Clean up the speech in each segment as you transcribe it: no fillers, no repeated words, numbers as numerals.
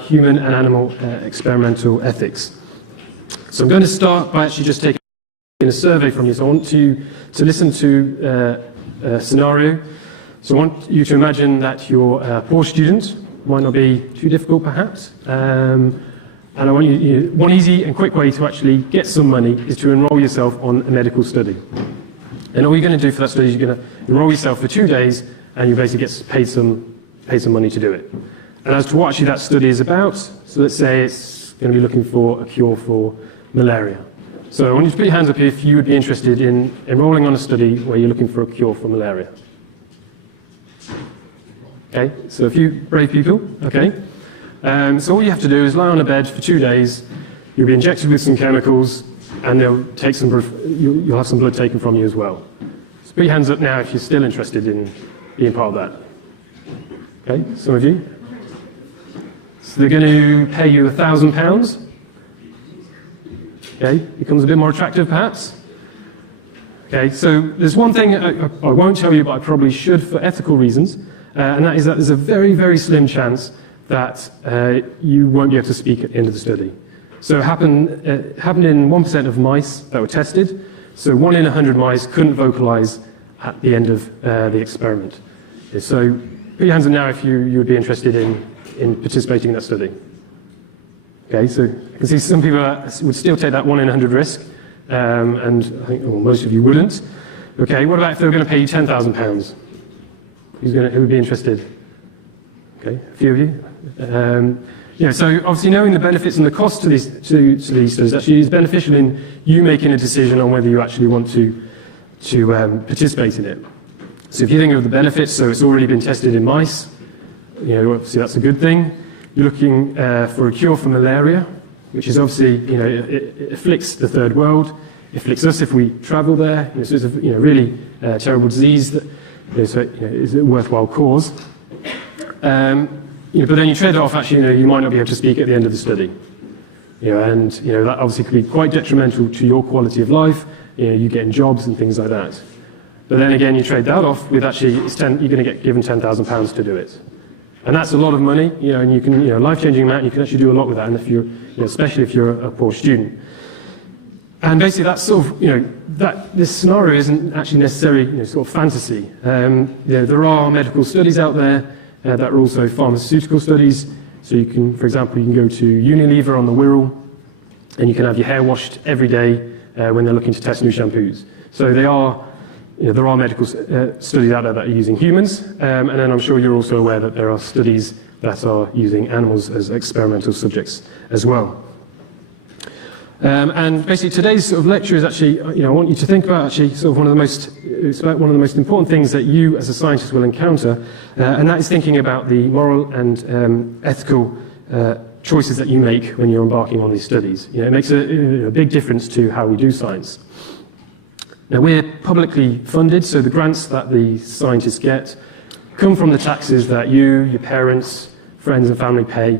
human and animal experimental ethics. So I'm going to start by actually just taking a survey from you. So I want you to listen to a scenario. So I want you to imagine that you're a poor student. Might not be too difficult, perhaps. And I want you, one easy and quick way to actually get some money is to enroll yourself on a medical study. And all you're going to do for that study is you're going to enroll yourself for 2 days, and you basically get paid some money to do it. And as to what actually that study is about, so let's say it's going to be looking for a cure for malaria. So I want you to put your hands up here if you would be interested in enrolling on a study where you're looking for a cure for malaria. Okay, so a few brave people, okay. So all you have to do is lie on a bed for 2 days, you'll be injected with some chemicals, and they'll take some, you'll have some blood taken from you as well. So put your hands up now if you're still interested in being part of that. Okay, some of you. So they're going to pay you £1,000. Okay, becomes a bit more attractive perhaps. Okay, so there's one thing I won't tell you, but I probably should for ethical reasons, and that is that there's a very, very slim chance that you won't be able to speak at the end of the study. So it happened in 1% of mice that were tested. So 1 in 100 mice couldn't vocalize at the end of the experiment. So put your hands up now if you would be interested in participating in that study. Okay, so I can see some people would still take that 1 in 100 risk, and I think most of you wouldn't. Okay, what about if they were going to pay you £10,000? Who would be interested? Okay, a few of you. So obviously knowing the benefits and the costs to these studies actually is beneficial in you making a decision on whether you actually want to participate in it. So if you think of the benefits, so it's already been tested in mice, obviously that's a good thing. You're looking for a cure for malaria, which is obviously, it afflicts the third world. It afflicts us if we travel there. So it's a really terrible disease that is a worthwhile cause. But then you trade it off, actually, you might not be able to speak at the end of the study. And that obviously could be quite detrimental to your quality of life, you getting jobs and things like that. But then again, you trade that off with actually, you're going to get given £10,000 to do it. And that's a lot of money, and you can, life-changing amount, you can actually do a lot with that, and if you're, especially if you're a poor student. And basically that's sort of, this scenario isn't actually necessarily, sort of fantasy. There are medical studies out there that are also pharmaceutical studies. So you can, for example, you can go to Unilever on the Wirral, and you can have your hair washed every day when they're looking to test new shampoos. So there are medical studies out there that are using humans, and then I'm sure you're also aware that there are studies that are using animals as experimental subjects as well. And basically today's sort of lecture is actually, I want you to think about actually sort of one of the most important things that you as a scientist will encounter, and that is thinking about the moral and ethical choices that you make when you're embarking on these studies. It makes a big difference to how we do science. Now we're publicly funded, so the grants that the scientists get come from the taxes that you, your parents, friends and family pay.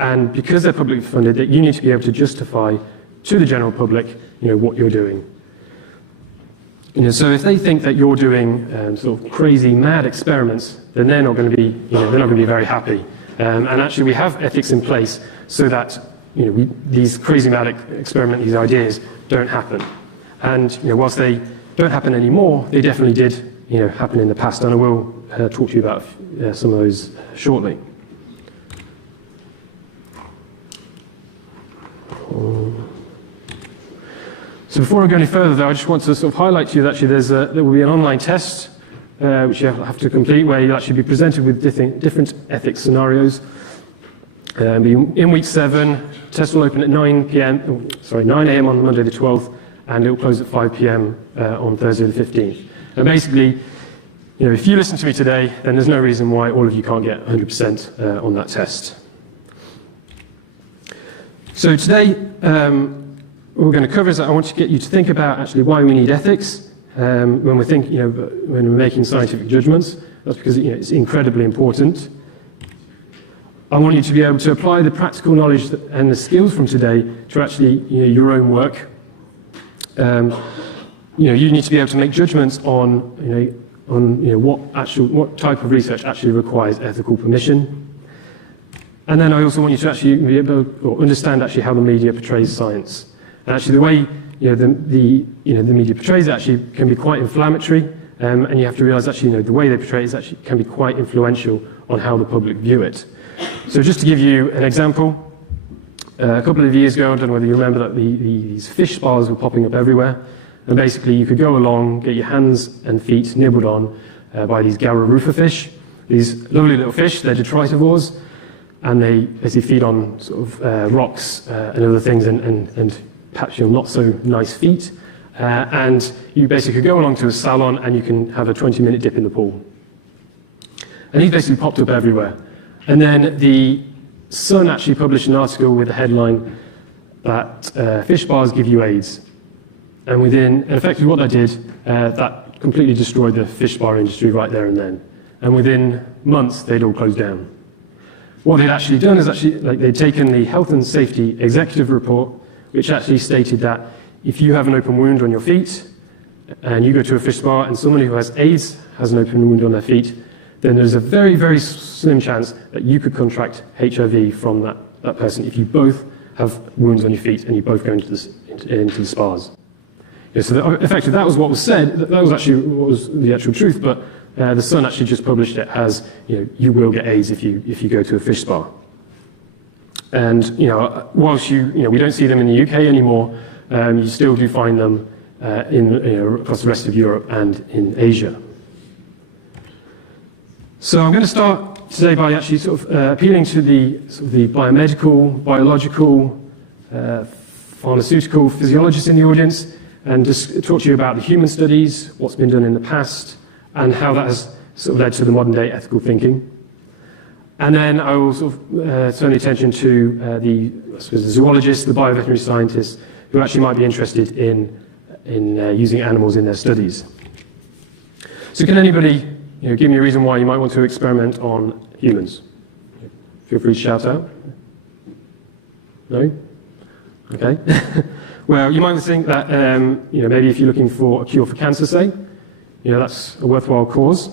And because they're publicly funded, that you need to be able to justify to the general public, what you're doing. So if they think that you're doing sort of crazy, mad experiments, then they're not going to be, they're not going to be very happy. And actually, we have ethics in place so that these crazy, mad experiments, these ideas, don't happen. And whilst they don't happen anymore, they definitely did, happen in the past. And I will talk to you about some of those shortly. So before I go any further, though, I just want to sort of highlight to you that actually there will be an online test which you have to complete, where you'll actually be presented with different ethics scenarios. In week 7, test will open at 9 a.m. on Monday the 12th, and it will close at 5 p.m. On Thursday the 15th. And basically, if you listen to me today, then there's no reason why all of you can't get 100% on that test. So today, what we're going to cover is that I want to get you to think about actually why we need ethics when we're making scientific judgments. That's because it's incredibly important. I want you to be able to apply the practical knowledge and the skills from today to actually your own work. You need to be able to make judgments on what type of research actually requires ethical permission. And then I also want you to actually be able or understand actually how the media portrays science. And actually the way the media portrays it actually can be quite inflammatory, and you have to realize actually the way they portray it actually can be quite influential on how the public view it. So just to give you an example, a couple of years ago, I don't know whether you remember that these fish spas were popping up everywhere, and basically you could go along, get your hands and feet nibbled on by these Garurufa fish, these lovely little fish. They're detritivores, and they basically feed on sort of rocks and other things, and perhaps your not so nice feet. And you basically go along to a salon and you can have a 20-minute dip in the pool. And these basically popped up everywhere. And then the Sun actually published an article with a headline that fish spas give you AIDS. And effectively what that did, that completely destroyed the fish spa industry right there and then. And within months, they'd all closed down. What they'd actually done is they'd taken the Health and Safety Executive Report, which actually stated that if you have an open wound on your feet and you go to a fish spa and someone who has AIDS has an open wound on their feet, then there's a very, very slim chance that you could contract HIV from that person if you both have wounds on your feet and you both go into the spas. So effectively that was what was said, that was actually what was the actual truth, but the Sun actually just published it as, you will get AIDS if you go to a fish spa. And whilst we don't see them in the UK anymore, you still do find them across the rest of Europe and in Asia. So I'm going to start today by actually sort of appealing to the biomedical, biological, pharmaceutical physiologists in the audience, and just talk to you about the human studies, what's been done in the past, and how that has sort of led to the modern day ethical thinking. And then I will sort of turn attention to the zoologists, the bioveterinary scientists, who actually might be interested in using animals in their studies. So can anybody give me a reason why you might want to experiment on humans? Feel free to shout out. No? Okay. Well, you might think that maybe if you're looking for a cure for cancer, say, that's a worthwhile cause.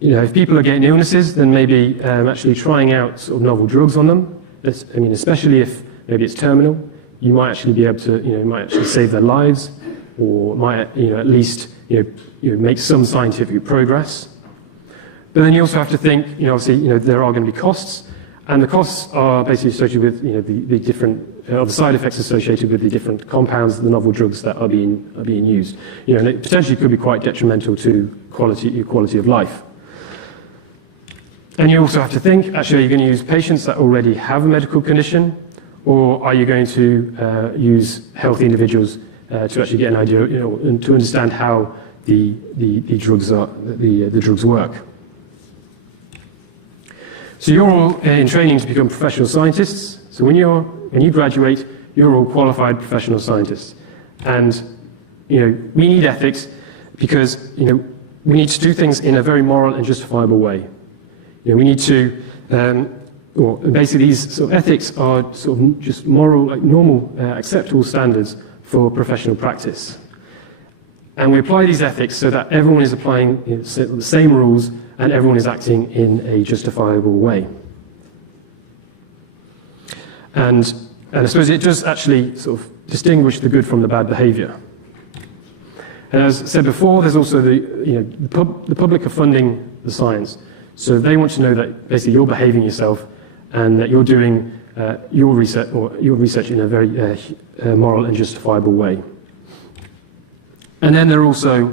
If people are getting illnesses, then maybe actually trying out sort of novel drugs on them. Especially if maybe it's terminal, you might actually be able to, might actually save their lives, or might, at least, make some scientific progress. But then you also have to think, obviously, there are going to be costs, and the costs are basically associated with, the different the side effects associated with the different compounds, the novel drugs that are being used. And it potentially could be quite detrimental to quality of life. And you also have to think, actually, are you going to use patients that already have a medical condition, or are you going to use healthy individuals to actually get an idea, and to understand how the drugs work? So you're all in training to become professional scientists. So when you graduate, you're all qualified professional scientists, and we need ethics because we need to do things in a very moral and justifiable way. We need to, basically these sort of ethics are sort of just moral, like normal, acceptable standards for professional practice. And we apply these ethics so that everyone is applying the same rules and everyone is acting in a justifiable way. And I suppose it does actually sort of distinguish the good from the bad behavior. And as I said before, there's also the public are funding the science. So they want to know that basically you're behaving yourself and that you're doing your research in a very moral and justifiable way. And then there are also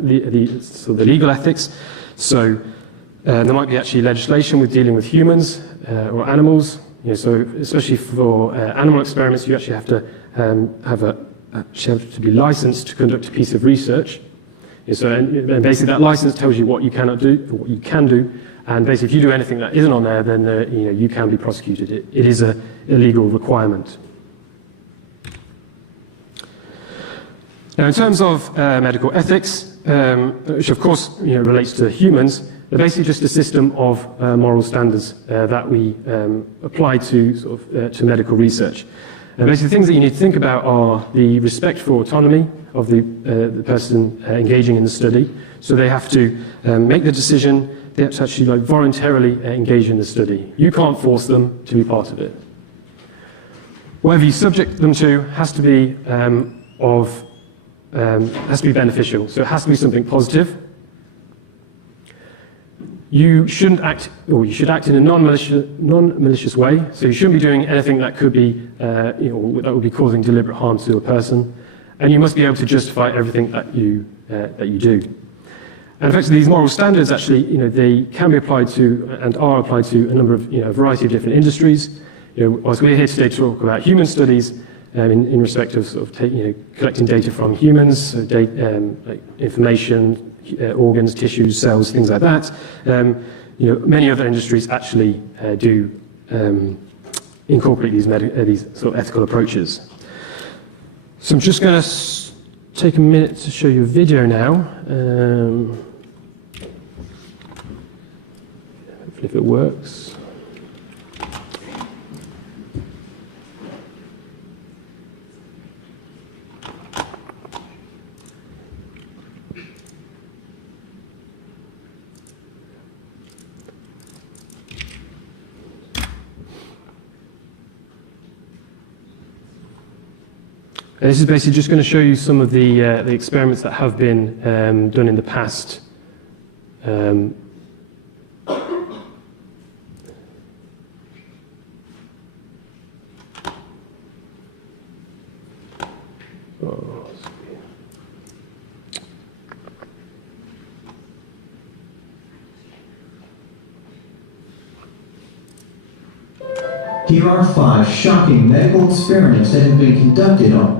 the legal ethics. So there might be actually legislation with dealing with humans or animals. So especially for animal experiments, you actually have to be licensed to conduct a piece of research. And basically that license tells you what you cannot do, or what you can do, and basically if you do anything that isn't on there, then you can be prosecuted. It is a legal requirement. Now, in terms of medical ethics, which of course relates to humans, they're basically just a system of moral standards that we apply to medical research. And basically, the things that you need to think about are the respect for autonomy of the person engaging in the study. So they have to make the decision they have to actually like voluntarily engage in the study. You can't force them to be part of it. Whatever you subject them to has to be beneficial. So it has to be something positive. You shouldn't act, or you should act in a non-malicious way. So you shouldn't be doing anything that could be, that would be causing deliberate harm to a person. And you must be able to justify everything that you do. And effectively, these moral standards actually, they can be applied to and are applied to a number of, a variety of different industries. Whilst we're here today to talk about human studies, in respect of sort of collecting data from humans, so like information, organs, tissues, cells, things like that. Many other industries actually do incorporate these sort of ethical approaches. So I'm just going to take a minute to show you a video now. Hopefully if it works. This is basically just going to show you some of the experiments that have been done in the past. Here are 5 shocking medical experiments that have been conducted on.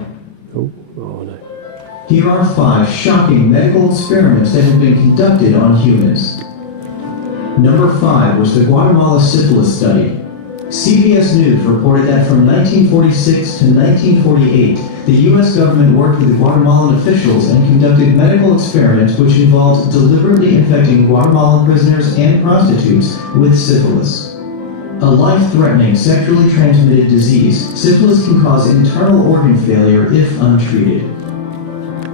Here are 5 shocking medical experiments that have been conducted on humans. Number 5 was the Guatemala syphilis study. CBS News reported that from 1946 to 1948, the U.S. government worked with Guatemalan officials and conducted medical experiments which involved deliberately infecting Guatemalan prisoners and prostitutes with syphilis. A life-threatening sexually transmitted disease, syphilis can cause internal organ failure if untreated.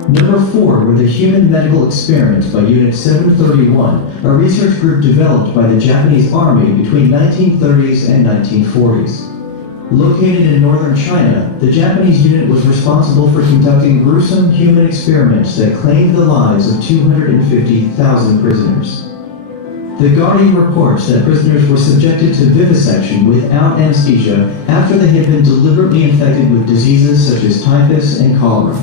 Number 4 were the human medical experiments by Unit 731, a research group developed by the Japanese Army between 1930s and 1940s. Located in northern China, the Japanese unit was responsible for conducting gruesome human experiments that claimed the lives of 250,000 prisoners. The Guardian reports that prisoners were subjected to vivisection without anesthesia after they had been deliberately infected with diseases such as typhus and cholera.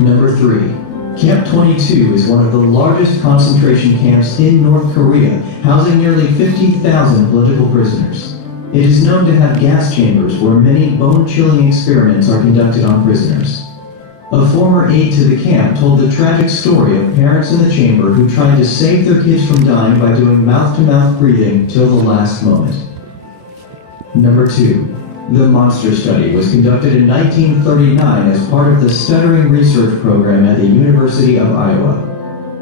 Number 3. Camp 22 is one of the largest concentration camps in North Korea, housing nearly 50,000 political prisoners. It is known to have gas chambers where many bone-chilling experiments are conducted on prisoners. A former aide to the camp told the tragic story of parents in the chamber who tried to save their kids from dying by doing mouth-to-mouth breathing till the last moment. Number 2. The Monster Study was conducted in 1939 as part of the Stuttering Research Program at the University of Iowa.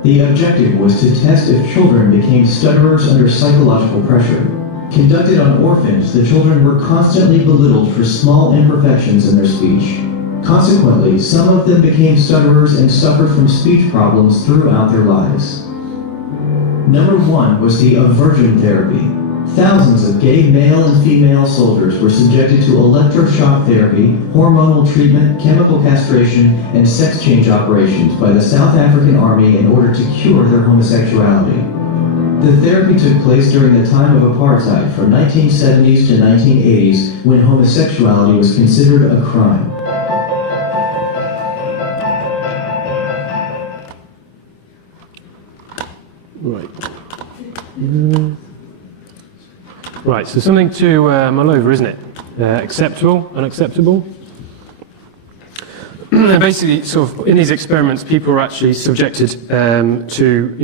The objective was to test if children became stutterers under psychological pressure. Conducted on orphans, the children were constantly belittled for small imperfections in their speech. Consequently, some of them became stutterers and suffered from speech problems throughout their lives. Number 1 was the aversion therapy. Thousands of gay male and female soldiers were subjected to electroshock therapy, hormonal treatment, chemical castration, and sex change operations by the South African Army in order to cure their homosexuality. The therapy took place during the time of apartheid from 1970s to 1980s when homosexuality was considered a crime. Right, so something to mull over, isn't it? Acceptable, unacceptable. And basically, sort of, in these experiments, people are actually subjected to,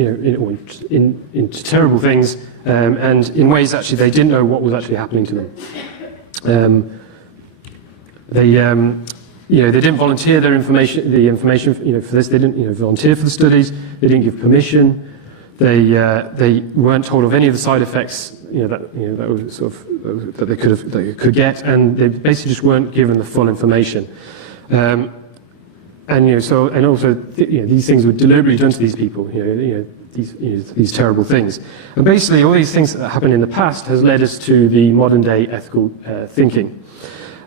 into terrible things, and in ways actually they didn't know what was actually happening to them. They didn't volunteer the information, for this. They didn't, volunteer for the studies. They didn't give permission. They weren't told of any of the side effects, that was sort of that they could get, and they basically just weren't given the full information. And also these things were deliberately done to these people. these terrible things. And basically, all these things that happened in the past has led us to the modern day ethical thinking.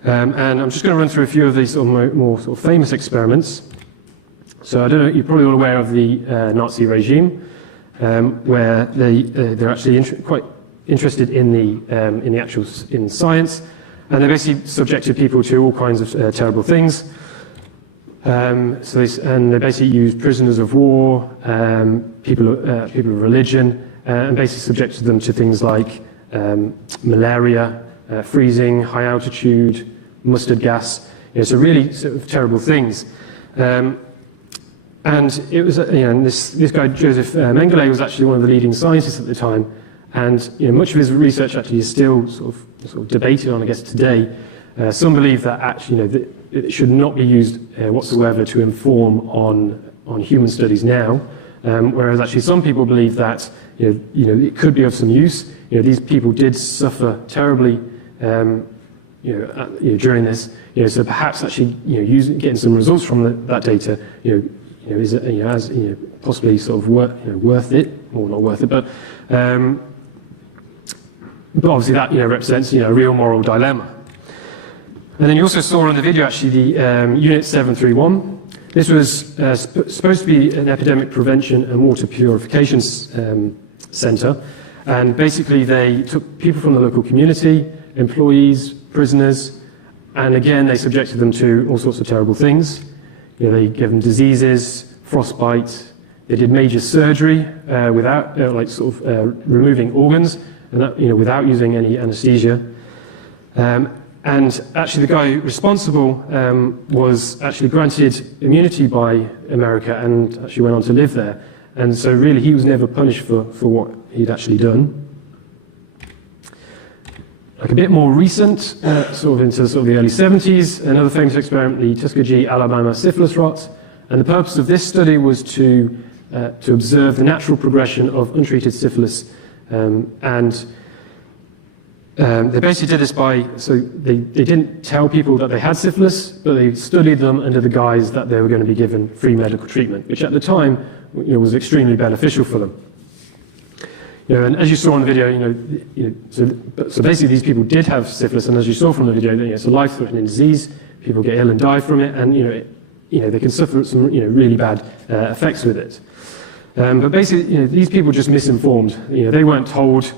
And I'm just going to run through a few of these sort of more sort of famous experiments. So I don't know, you're probably all aware of the Nazi regime, where they're actually quite interested in in science, and they basically subjected people to all kinds of terrible things. And they basically used prisoners of war, people of religion, and basically subjected them to things like malaria, freezing, high altitude, mustard gas. So really sort of terrible things. And it was, and this guy Joseph Mengele was actually one of the leading scientists at the time, and much of his research actually is still sort of debated on, I guess, today. Some believe that actually, that it should not be used whatsoever to inform on human studies now, whereas actually some people believe that it could be of some use. These people did suffer terribly during this. So perhaps actually getting some results from that data is possibly sort of worth it, or not worth it, but obviously that represents a real moral dilemma. And then you also saw in the video actually the Unit 731. This was supposed to be an epidemic prevention and water purification center, and basically they took people from the local community, employees, prisoners, and again they subjected them to all sorts of terrible things. They gave them diseases, frostbite. They did major surgery without, removing organs, and that, without using any anesthesia. And actually, the guy responsible was actually granted immunity by America and actually went on to live there. And so, really, he was never punished for what he'd actually done. Like a bit more recent, sort of into the early 70s, another famous experiment, the Tuskegee, Alabama syphilis rot. And the purpose of this study was to observe the natural progression of untreated syphilis. They basically did this so they didn't tell people that they had syphilis, but they studied them under the guise that they were going to be given free medical treatment, which at the time was extremely beneficial for them. And as you saw in the video, so basically these people did have syphilis, and as you saw from the video, it's a life-threatening disease. People get ill and die from it, and they can suffer some really bad effects with it. But basically, these people just misinformed. They weren't told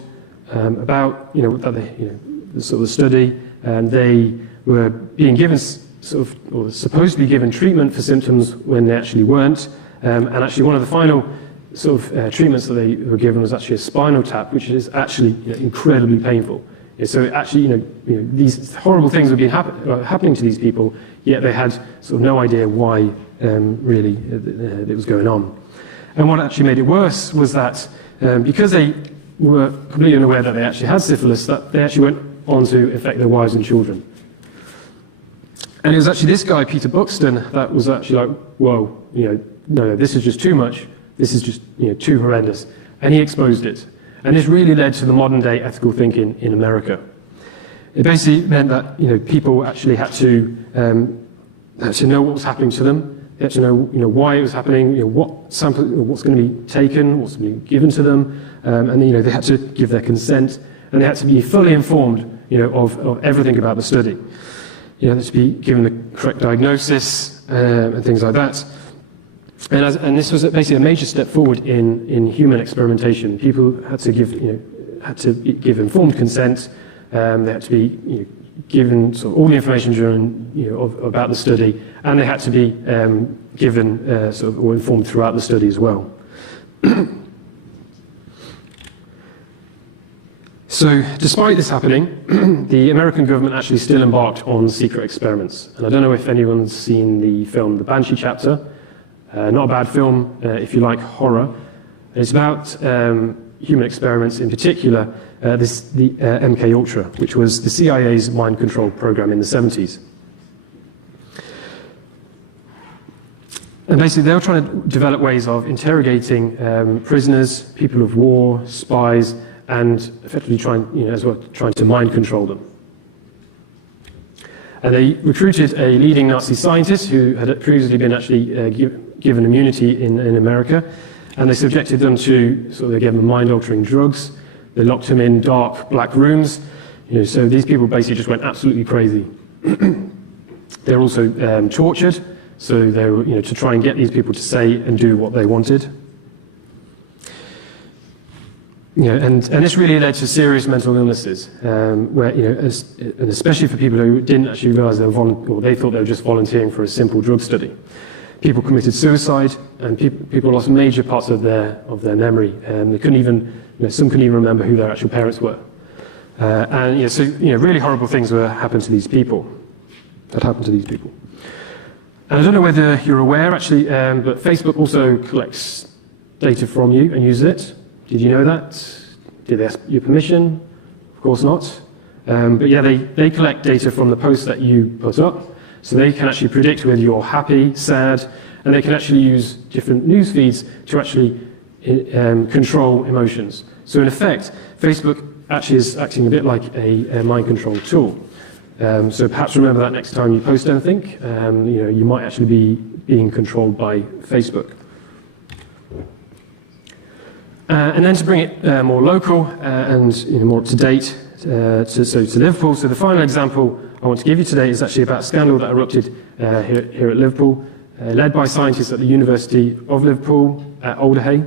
about the sort of study, and they were being given or supposed to be given treatment for symptoms when they actually weren't. And actually, one of the final treatments that they were given was actually a spinal tap, which is actually incredibly painful. So actually, these horrible things were happening to these people, yet they had sort of no idea why really it was going on. And what actually made it worse was that because they were completely unaware that they actually had syphilis, that they actually went on to infect their wives and children. And it was actually this guy, Peter Buxton, that was actually like, whoa, no, this is just too much. This is just too horrendous. And he exposed it. And this really led to the modern day ethical thinking in America. It basically meant that people actually had to know what was happening to them. They had to know why it was happening, what's going to be taken, what's going to be given to them, and they had to give their consent, and they had to be fully informed of everything about the study. They had to be given the correct diagnosis and things like that. And this was basically a major step forward in human experimentation. People had to give informed consent. They had to be given all the information about the study, and they had to be given or informed throughout the study as well. So, despite this happening, the American government actually still embarked on secret experiments. And I don't know if anyone's seen the film The Banshee Chapter. Not a bad film if you like horror. It's about human experiments, in particular the MK Ultra, which was the CIA's mind control program in the 70s. And basically they were trying to develop ways of interrogating prisoners, people of war, spies, and effectively trying to mind control them. And they recruited a leading Nazi scientist who had previously been actually given immunity in America, and they subjected them to, they gave them mind-altering drugs. They locked them in dark, black rooms. So these people basically just went absolutely crazy. They were also tortured, so they were, to try and get these people to say and do what they wanted. And this really led to serious mental illnesses, where, and especially for people who didn't actually realize they thought they were just volunteering for a simple drug study. People committed suicide, and people lost major parts of their memory. They couldn't even, some couldn't even remember who their actual parents were. So really horrible things happened to these people. And I don't know whether you're aware, actually, but Facebook also collects data from you and uses it. Did you know that? Did they ask your permission? Of course not. But yeah, they collect data from the posts that you put up, so they can actually predict whether you're happy, sad, and they can actually use different news feeds to actually control emotions. So in effect, Facebook actually is acting a bit like a mind control tool. So perhaps remember that next time you post anything. You might actually be being controlled by Facebook. And then to bring it more local and more up to date to Liverpool. So the final example I want to give you today is actually about a scandal that erupted here at Liverpool, led by scientists at the University of Liverpool at Alderhay.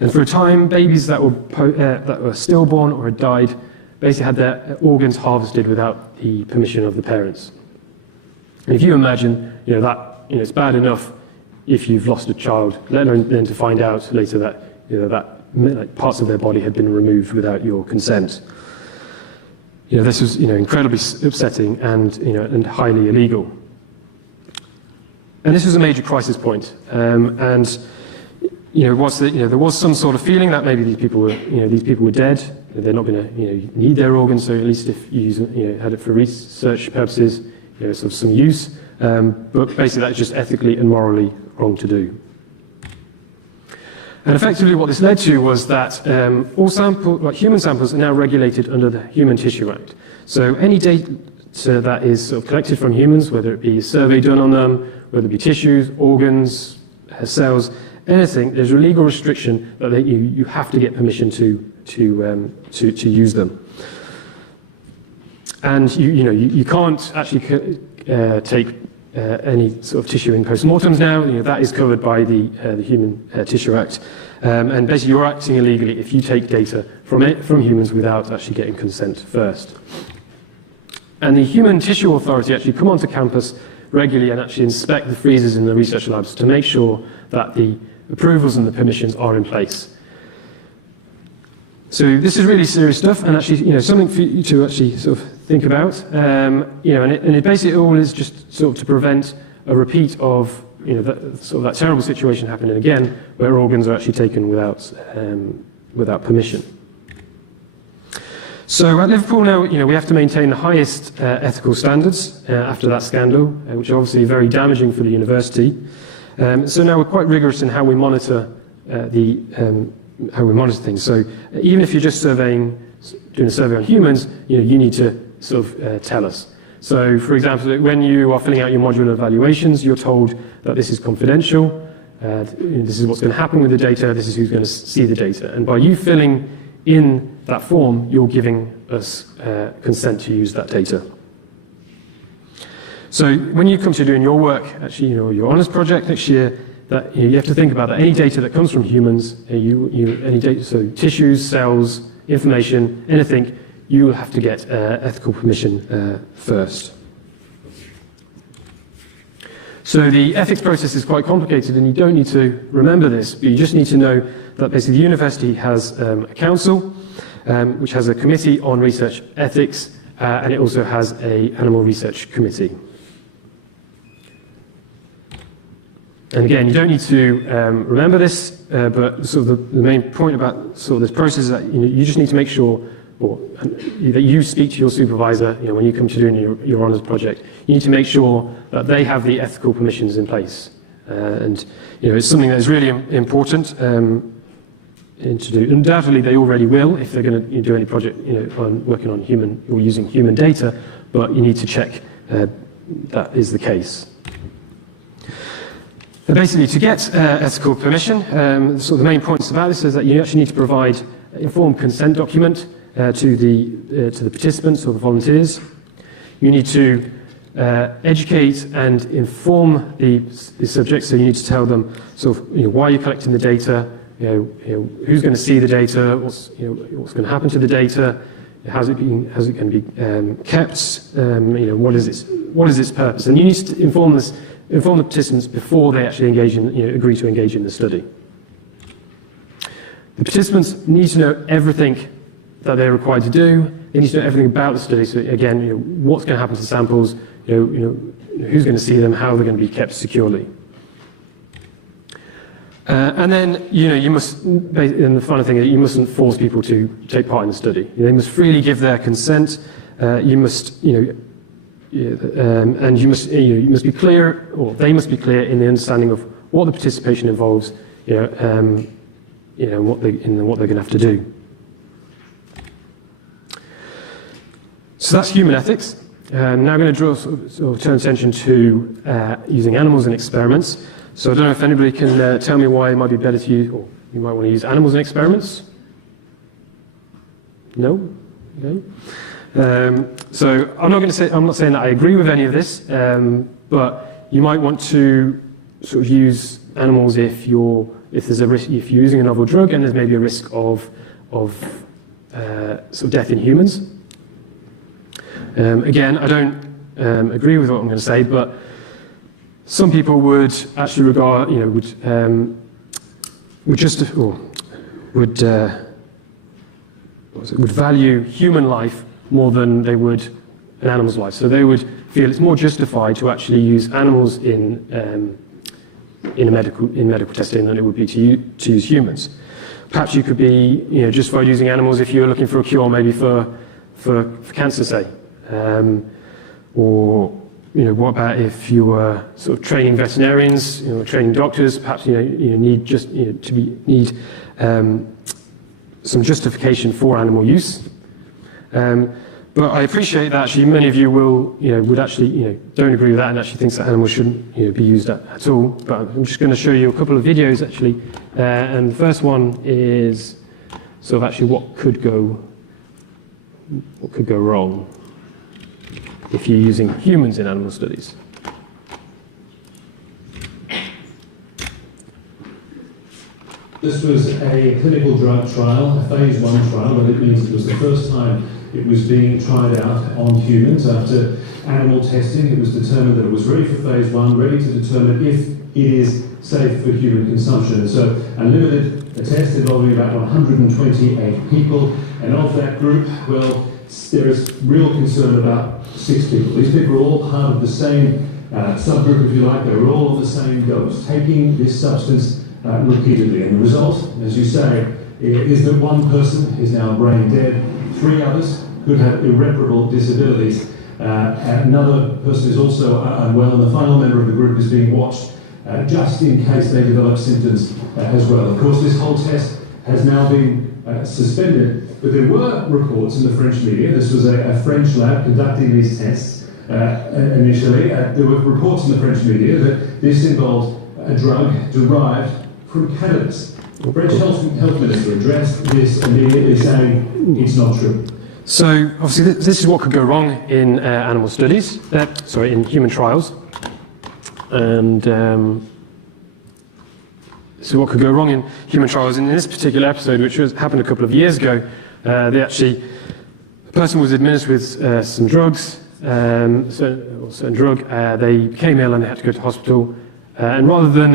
And for a time, babies that were stillborn or had died basically had their organs harvested without the permission of the parents. And if you imagine, that it's bad enough if you've lost a child, let alone then to find out later that that parts of their body had been removed without your consent. This was incredibly upsetting and highly illegal. And this was a major crisis point. There was some sort of feeling that maybe these people were dead. They're not going to need their organs. So at least if you had it for research purposes, sort of some use. But basically, that's just ethically and morally wrong to do. And effectively what this led to was that all human samples are now regulated under the Human Tissue Act. So any data that is sort of collected from humans, whether it be a survey done on them, whether it be tissues, organs, cells, anything, there's a legal restriction that you have to get permission to use them. And you can't actually take any sort of tissue in post-mortems now. That is covered by the Human Tissue Act. And basically you're acting illegally if you take data from humans without actually getting consent first. And the Human Tissue Authority actually come onto campus regularly and actually inspect the freezers in the research labs to make sure that the approvals and the permissions are in place. So this is really serious stuff, and actually, something for you to actually sort of think about. And it basically all is just sort of to prevent a repeat of that terrible situation happening again, where organs are actually taken without permission. So at Liverpool now, we have to maintain the highest ethical standards after that scandal, which are obviously very damaging for the university. So now we're quite rigorous in how we monitor things. So even if you're just doing a survey on humans, you need to sort of tell us. So for example, when you are filling out your modular evaluations, you're told that this is confidential, this is what's going to happen with the data, this is who's going to see the data. And by you filling in that form, you're giving us consent to use that data. So when you come to doing your work, actually, your honours project next year, that you have to think about that any data that comes from humans, any data, so tissues, cells, information, anything, you will have to get ethical permission first. So the ethics process is quite complicated, and you don't need to remember this, but you just need to know that basically the university has a council, which has a committee on research ethics, and it also has an animal research committee. And again, you don't need to remember this, but sort of the main point about sort of this process is that you just need to make sure that you speak to your supervisor when you come to doing your honours project. You need to make sure that they have the ethical permissions in place. And it's something that is really important to do. Undoubtedly, they already will if they're going to do any project on working on human or using human data, but you need to check that is the case. Basically, to get ethical permission, sort of the main points about this is that you actually need to provide an informed consent document to the participants or the volunteers. You need to educate and inform the subjects, so you need to tell them sort of why you're collecting the data, who's going to see the data, what's going to happen to the data, how's it going to be kept, what is its purpose, and you need to inform the participants before they actually agree to engage in the study. The participants need to know everything that they're required to do. They need to know everything about the study. So again, what's going to happen to samples, who's going to see them, how they're going to be kept securely. And then, you must, and the final thing is you mustn't force people to take part in the study. They must freely give their consent. You must, and you must be clear, or they must be clear in the understanding of what the participation involves, what they're going to have to do. So that's human ethics. Now I'm going to draw turn attention to using animals in experiments. So I don't know if anybody can tell me why it might be better to use, or you might want to use animals in experiments. No? So I'm not saying that I agree with any of this, but you might want to sort of use animals if there's a risk, if you're using a novel drug and there's maybe a risk of sort of death in humans. Again, I don't agree with what I'm going to say, but some people would actually regard, would value human life more than they would an animal's life. So they would feel it's more justified to actually use animals in medical testing than it would be to use humans. Perhaps you could be justified using animals if you were looking for a cure, maybe for cancer, say, or what about if you were sort of training veterinarians, training doctors? Perhaps you need some justification for animal use. But I appreciate that actually many of you would actually don't agree with that and actually thinks that animals shouldn't be used at all. But I'm just going to show you a couple of videos actually, and the first one is sort of actually what could go wrong if you're using humans in animal studies. This was a clinical drug trial, a phase 1 trial, and it means it was the first time it was being tried out on humans. After animal testing, it was determined that it was ready for phase 1, ready to determine if it is safe for human consumption. So a test involving about 128 people, and of that group, well, there is real concern about 6 people. These people are all part of the same subgroup, if you like. They were all on the same dose, taking this substance repeatedly. And the result, as you say, is that one person is now brain dead, 3 others could have irreparable disabilities. Another person is also unwell, and the final member of the group is being watched just in case they develop symptoms as well. Of course, this whole test has now been suspended, but there were reports in the French media. This was a French lab conducting these tests initially. There were reports in the French media that this involved a drug derived from cannabis. The French health minister addressed this immediately, saying it's not true. So obviously this is what could go wrong in animal studies, in human trials. And so what could go wrong in human trials in this particular episode, which happened a couple of years ago, the person was administered with some drugs, certain drug, they became ill and they had to go to hospital. And rather than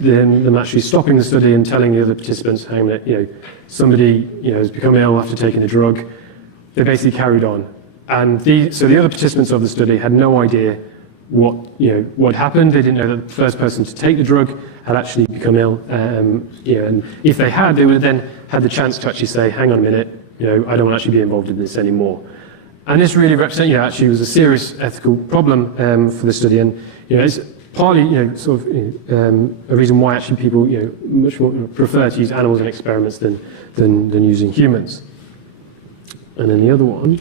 them actually stopping the study and telling the other participants, hang on a minute, somebody has become ill after taking the drug, they basically carried on. And so the other participants of the study had no idea what happened. They didn't know that the first person to take the drug had actually become ill. And if they had, they would have then had the chance to actually say, hang on a minute, I don't want to actually be involved in this anymore. And this really represents, actually was a serious ethical problem for the study. And it's partly, a reason why actually people, much more prefer to use animals in experiments than using humans. And then the other one.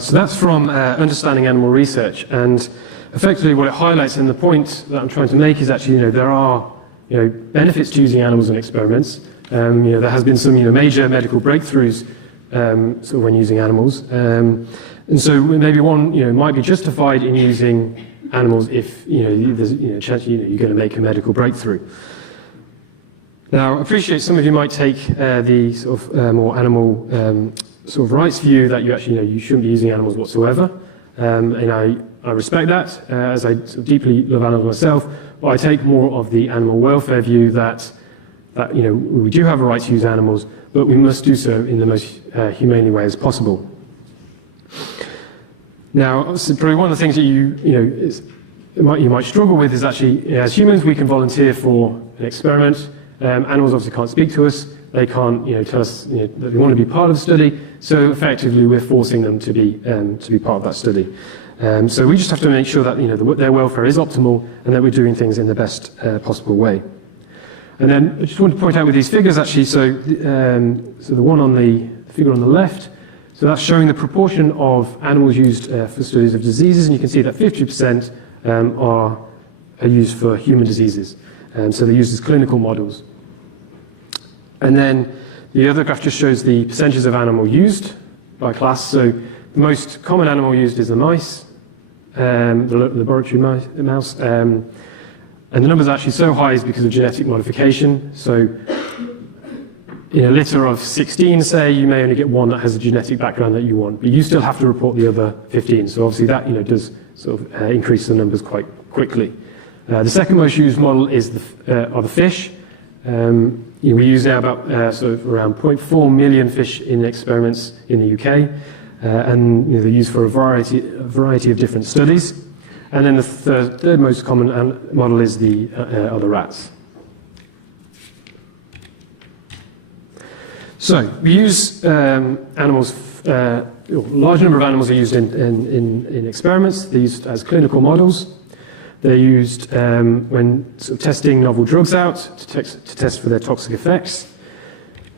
Right, so that's from Understanding Animal Research, and effectively what it highlights, and the point that I'm trying to make is actually, there are, benefits to using animals in experiments. There has been some, major medical breakthroughs sort of when using animals, and so maybe one, might be justified in using animals if, there's a chance, you're going to make a medical breakthrough. Now, I appreciate some of you might take the sort of more animal sort of rights view that you actually, you shouldn't be using animals whatsoever, and I respect that, as I sort of deeply love animals myself, but I take more of the animal welfare view that we do have a right to use animals, but we must do so in the most humanely way as possible. Now, probably one of the things that you might struggle with is actually, as humans, we can volunteer for an experiment. Animals obviously can't speak to us. They can't, tell us that they want to be part of the study. So effectively, we're forcing them to be part of that study. So we just have to make sure that their welfare is optimal and that we're doing things in the best possible way. And then I just want to point out with these figures actually. So the one on the figure on the left. So that's showing the proportion of animals used for studies of diseases, and you can see that 50% are used for human diseases. So they're used as clinical models. And then the other graph just shows the percentages of animal used by class. So the most common animal used is the mice, the laboratory mouse. And the numbers are actually so high is because of genetic modification. So in a litter of 16, say, you may only get one that has a genetic background that you want, but you still have to report the other 15. So obviously that does sort of increase the numbers quite quickly. The second most used model is are the fish. We use now about sort of around 0.4 million fish in experiments in the UK, and they're used for a variety of different studies. And then the third most common model is are the rats. So we use animals. A large number of animals are used in experiments. They're used as clinical models. They're used when sort of testing novel drugs out to test for their toxic effects.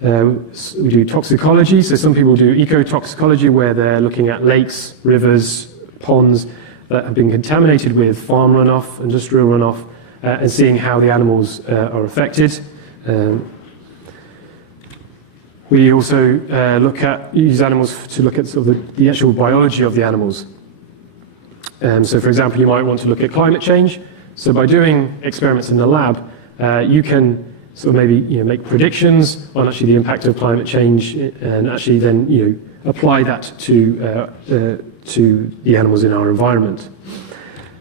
We do toxicology, so some people do ecotoxicology where they're looking at lakes, rivers, ponds that have been contaminated with farm runoff, industrial runoff, and seeing how the animals are affected. We also use animals to look at sort of the actual biology of the animals. So, for example, you might want to look at climate change. So, by doing experiments in the lab, you can sort of maybe make predictions on actually the impact of climate change, and actually then apply that to the animals in our environment.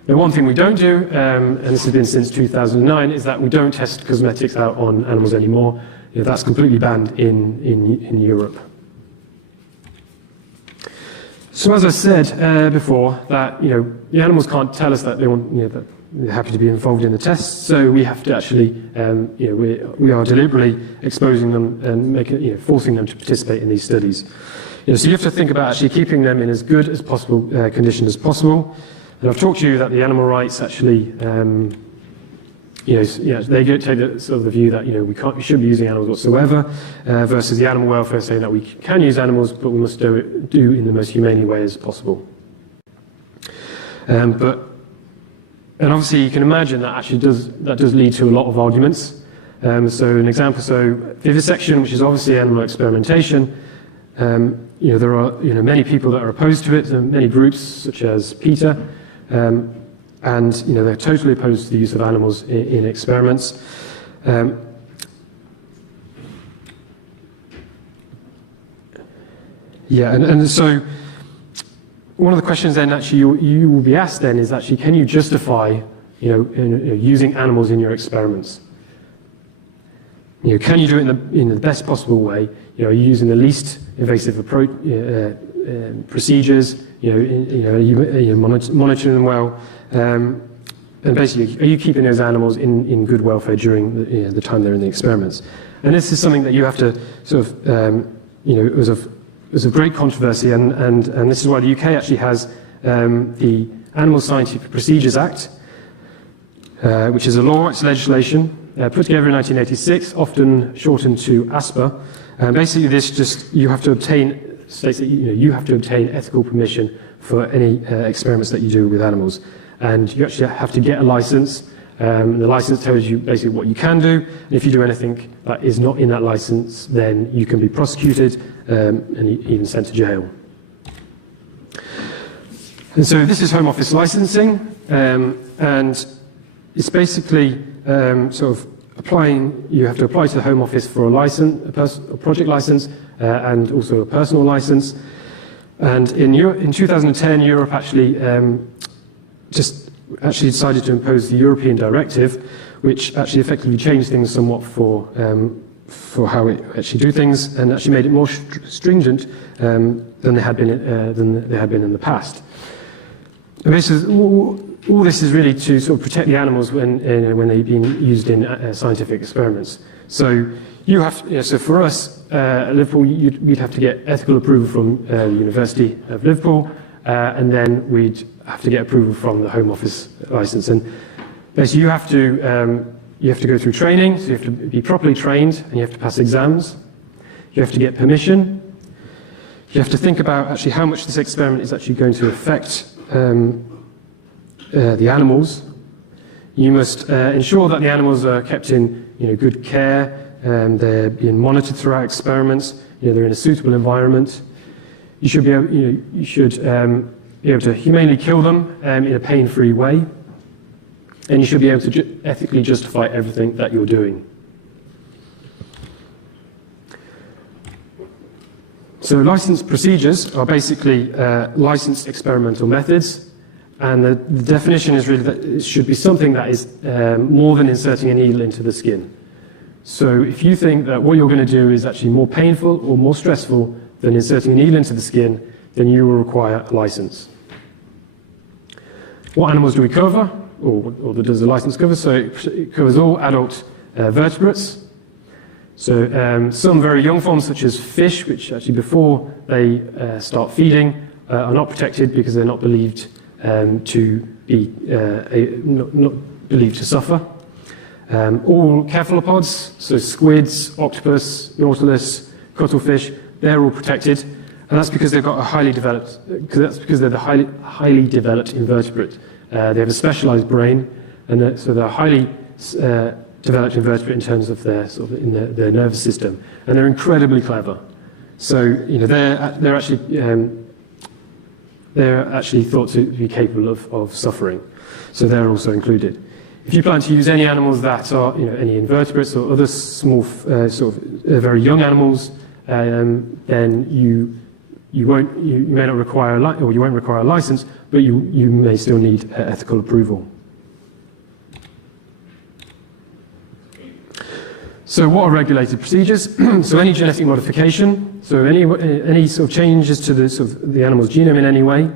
Now, one thing we don't do, and this has been since 2009, is that we don't test cosmetics out on animals anymore. That's completely banned in Europe. So as I said before, that the animals can't tell us that they want that they're happy to be involved in the tests. So we have to actually we are deliberately exposing them and forcing them to participate in these studies. So you have to think about actually keeping them in as good as possible condition as possible. And I've talked to you that the animal rights actually. They take the sort of the view that we shouldn't be using animals whatsoever, versus the animal welfare saying that we can use animals, but we must do in the most humane way as possible. And obviously you can imagine that actually does lead to a lot of arguments. So an example, vivisection, which is obviously animal experimentation. There are many people that are opposed to it, and many groups such as PETA. And they're totally opposed to the use of animals in experiments. And so one of the questions then actually you will be asked then is actually, can you justify using animals in your experiments? Can you do it in the best possible way? Are you using the least invasive approach, procedures? Are you monitoring them well? And basically, are you keeping those animals in good welfare during the time they're in the experiments? And this is something that you have to sort of, it was a great controversy, and this is why the UK actually has the Animal Scientific Procedures Act, which is a law, it's legislation, put together in 1986, often shortened to ASPA. And basically, you have to obtain states that you have to obtain ethical permission for any experiments that you do with animals. And you actually have to get a license. The license tells you basically what you can do. And if you do anything that is not in that license, then you can be prosecuted and even sent to jail. And so this is Home Office licensing. And it's basically sort of applying, you have to apply to the Home Office for a license, a project license, and also a personal license. And in 2010, Europe actually decided to impose the European directive, which actually effectively changed things somewhat for how we actually do things, and actually made it more stringent than they had been in the past. And this is all this is really to sort of protect the animals when they've been used in scientific experiments. So so for us at Liverpool, we'd have to get ethical approval from the University of Liverpool, and then we'd have to get approval from the Home Office license. And basically, you have to go through training, so you have to be properly trained, and you have to pass exams. You have to get permission. You have to think about actually how much this experiment is actually going to affect the animals. You must ensure that the animals are kept in good care, they're being monitored throughout experiments, they're in a suitable environment. You should be able, be able to humanely kill them in a pain-free way, and you should be able to ethically justify everything that you're doing. So licensed procedures are basically licensed experimental methods, and the definition is really that it should be something that is more than inserting a needle into the skin. So if you think that what you're going to do is actually more painful or more stressful than inserting a needle into the skin, then you will require a license. What animals do we cover, or does the license cover? So it covers all adult vertebrates. So some very young forms, such as fish, which actually before they start feeding are not protected because they're not believed to be not believed to suffer. All cephalopods, so squids, octopus, nautilus, cuttlefish, they're all protected, and that's because they've got a highly developed. Because they're the highly developed invertebrate. They have a specialized brain, and so they're highly developed invertebrate in terms of their their nervous system, and they're incredibly clever. So they're actually thought to be capable of suffering. So they're also included. If you plan to use any animals that are any invertebrates or other small very young animals, then you may not require you won't require a license, but you may still need ethical approval. So what are regulated procedures? So any genetic modification, so any sort of changes to the animal's genome in any way,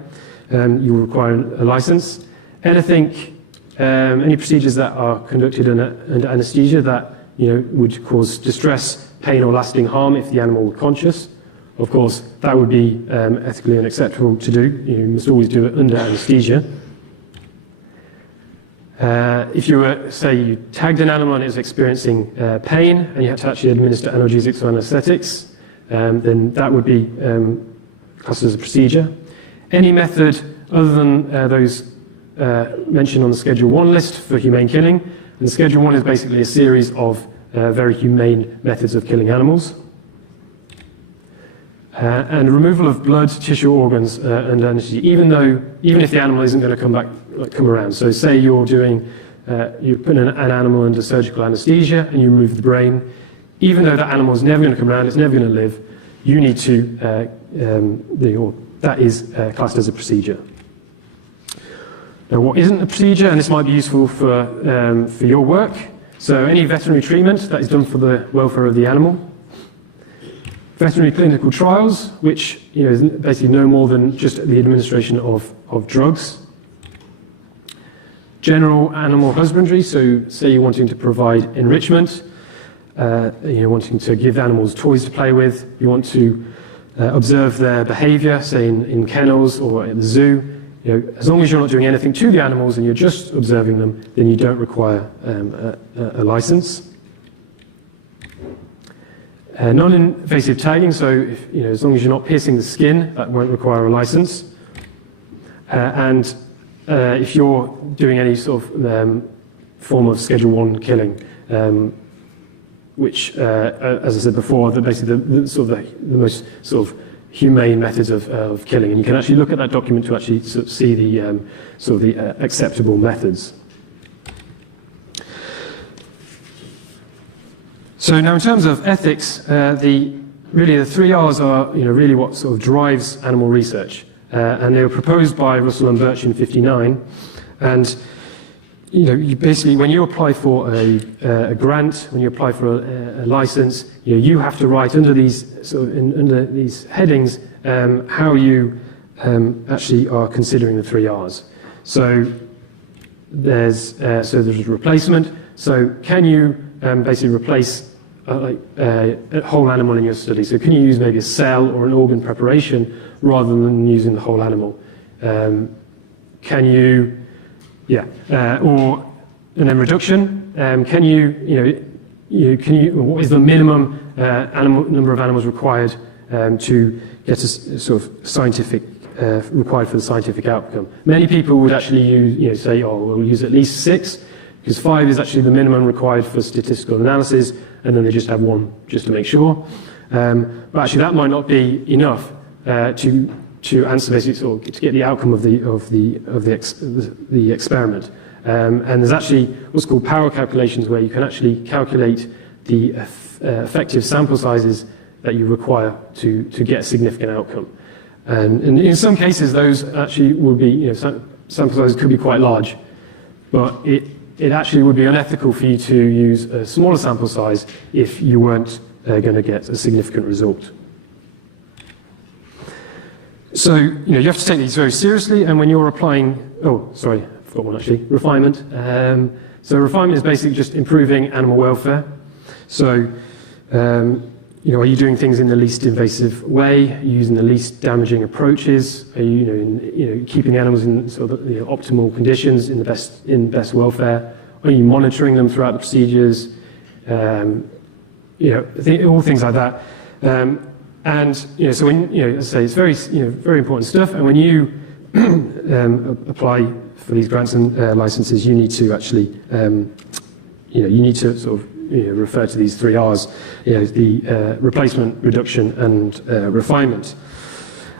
you will require a license. Any procedures that are conducted under anesthesia that would cause distress, pain, or lasting harm if the animal were conscious, of course, that would be ethically unacceptable to do. You must always do it under anesthesia. If you were, say, you tagged an animal and it was experiencing pain, and you had to actually administer analgesics or anesthetics, then that would be classed as a procedure. Any method other than those mentioned on the Schedule 1 list for humane killing, and Schedule 1 is basically a series of very humane methods of killing animals. And removal of blood, tissue, organs under anesthesia, even if the animal isn't going to come around. So say you're putting an animal under surgical anesthesia and you remove the brain, even though that animal is never going to come around, it's never going to live, you need to, that is classed as a procedure. Now, what isn't a procedure, and this might be useful for your work, so any veterinary treatment that is done for the welfare of the animal. Veterinary clinical trials, which is basically no more than just the administration of drugs. General animal husbandry, so say you're wanting to provide enrichment, wanting to give animals toys to play with, you want to observe their behavior, say in kennels or at the zoo. As long as you're not doing anything to the animals and you're just observing them, then you don't require a license. Non-invasive tagging, so if, as long as you're not piercing the skin, that won't require a license. And if you're doing any sort of form of Schedule 1 killing, which, as I said before, basically the most sort of humane methods of killing, and you can actually look at that document to actually sort of see the acceptable methods. So now, in terms of ethics, really the 3 R's are really what sort of drives animal research, and they were proposed by Russell and Birch in '59, and you basically, when you apply for a grant, when you apply for a license, you have to write under these under these headings how you actually are considering the 3 R's. So there's a replacement. So can you basically replace a whole animal in your study? So can you use maybe a cell or an organ preparation rather than using the whole animal? Can you, and then reduction. Can you, what is the minimum number of animals required to get a sort of scientific, required for the scientific outcome? Many people would actually use, say, oh, we'll use at least 6, because 5 is actually the minimum required for statistical analysis, and then they just have 1 just to make sure. But actually that might not be enough to answer basically, sort of, to get the outcome of the experiment. And there's actually what's called power calculations, where you can actually calculate the effective sample sizes that you require to get a significant outcome. And in some cases, those actually will be, sample sizes could be quite large, but it actually would be unethical for you to use a smaller sample size if you weren't going to get a significant result. So, you have to take these very seriously, and when you're applying, I've got one actually, refinement. So refinement is basically just improving animal welfare. So, are you doing things in the least invasive way? Are you using the least damaging approaches? Are you, keeping animals in sort of optimal conditions, in best welfare? Are you monitoring them throughout the procedures? All things like that. And so when as I say, it's very very important stuff. And when you apply for these grants and licenses, you need to actually you need to sort of refer to these 3 R's, the replacement, reduction, and refinement.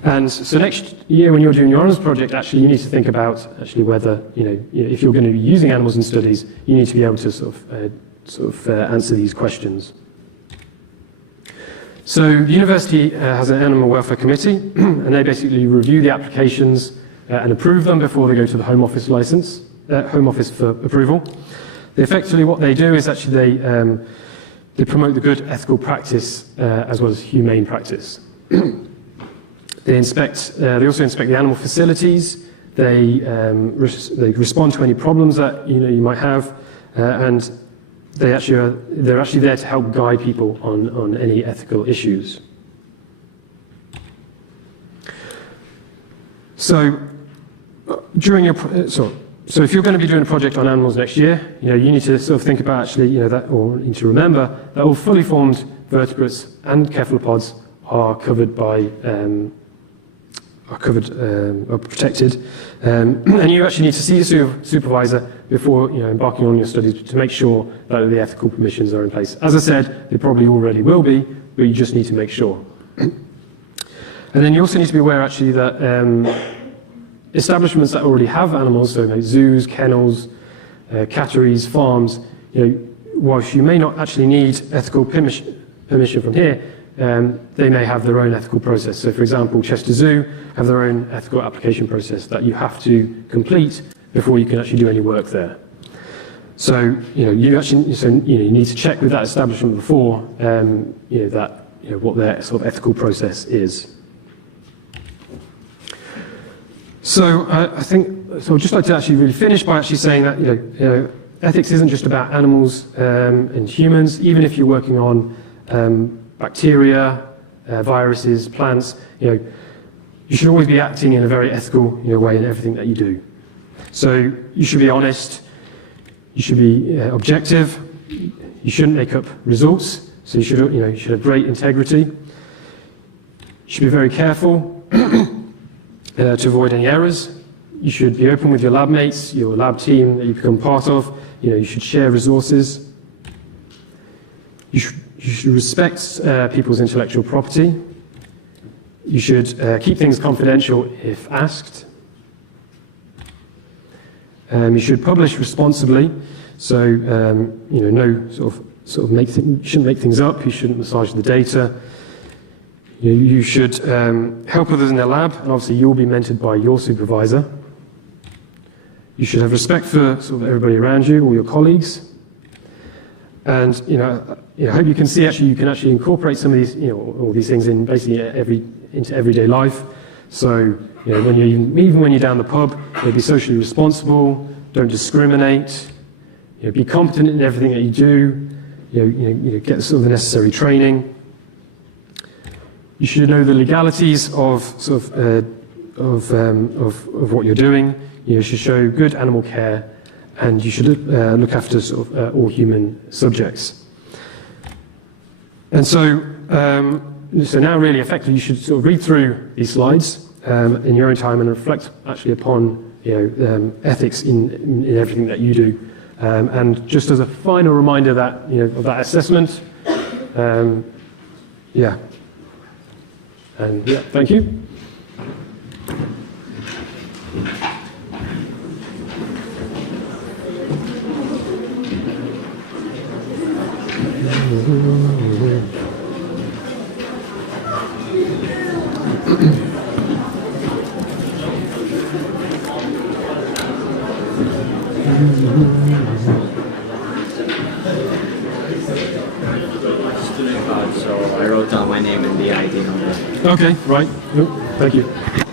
And so next year, when you're doing your honours project, actually you need to think about actually whether if you're going to be using animals in studies, you need to be able to sort of answer these questions. So the university has an animal welfare committee, and they basically review the applications and approve them before they go to the Home Office Home Office for approval. Effectively, what they do is actually they promote the good ethical practice as well as humane practice. They also inspect the animal facilities. They respond to any problems that you might have, and they're actually there to help guide people on any ethical issues. So during your so if you're going to be doing a project on animals next year, you need to sort of think about actually that, or need to remember that all fully formed vertebrates and cephalopods are covered by are protected, and you actually need to see your supervisor before embarking on your studies to make sure that the ethical permissions are in place. As I said, they probably already will be, but you just need to make sure. And then you also need to be aware actually that establishments that already have animals, so like zoos, kennels, catteries, farms, whilst you may not actually need ethical permission from here, they may have their own ethical process. So for example, Chester Zoo have their own ethical application process that you have to complete before you can actually do any work there. So you need to check with that establishment before what their sort of ethical process is. So I think so. I'd just like to actually really finish by actually saying that ethics isn't just about animals and humans. Even if you're working on bacteria, viruses, plants, you should always be acting in a very ethical way in everything that you do. So you should be honest, you should be objective, you shouldn't make up results, So you should have great integrity. You should be very careful to avoid any errors. You should be open with your lab mates, your lab team that you become part of. You should share resources. You should respect people's intellectual property. You should keep things confidential if asked. You should publish responsibly. So no sort of you shouldn't make things up. You shouldn't massage the data. You should help others in their lab, and obviously you'll be mentored by your supervisor. You should have respect for sort of everybody around you, all your colleagues. And I hope you can see you can actually incorporate some of these all these things in basically into everyday life. So even when you're down the pub, be socially responsible, don't discriminate, be competent in everything that you do, get sort of the necessary training. You should know the legalities of what you're doing. You should show good animal care, and you should look after all human subjects. And so now really effectively you should sort of read through these slides in your own time and reflect actually upon ethics in everything that you do. And just as a final reminder that of that assessment, yeah. And yeah, thank you. So I wrote down my name and the ID number. Okay, right. Thank you.